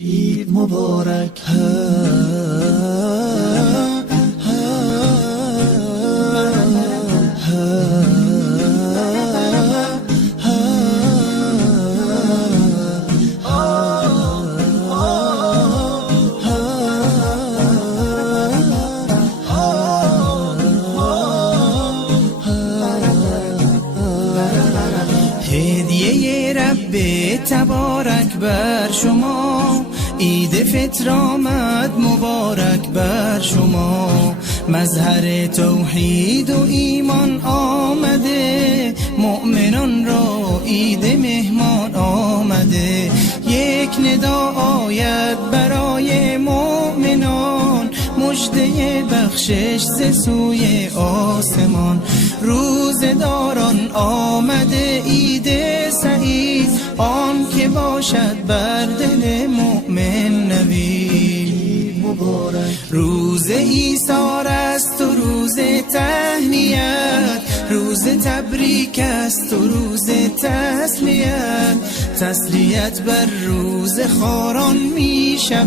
عید مبارک. هدیه رب تبارک بر شما، عید فطر آمد مبارک بر شما. مظهر توحید و ایمان آمده، مؤمنان را عید مهمان آمده. یک ندا آید برای مؤمنان، مژده بخشش ز سوی آسمان. روزداران آمده عید سعید، آن که باشد بر دل مؤمن نوید مبارک. روز ایثار است و روز تهنیت، روز تبریک است و روز تسلیت. تسلیت بر روز خاران می شود.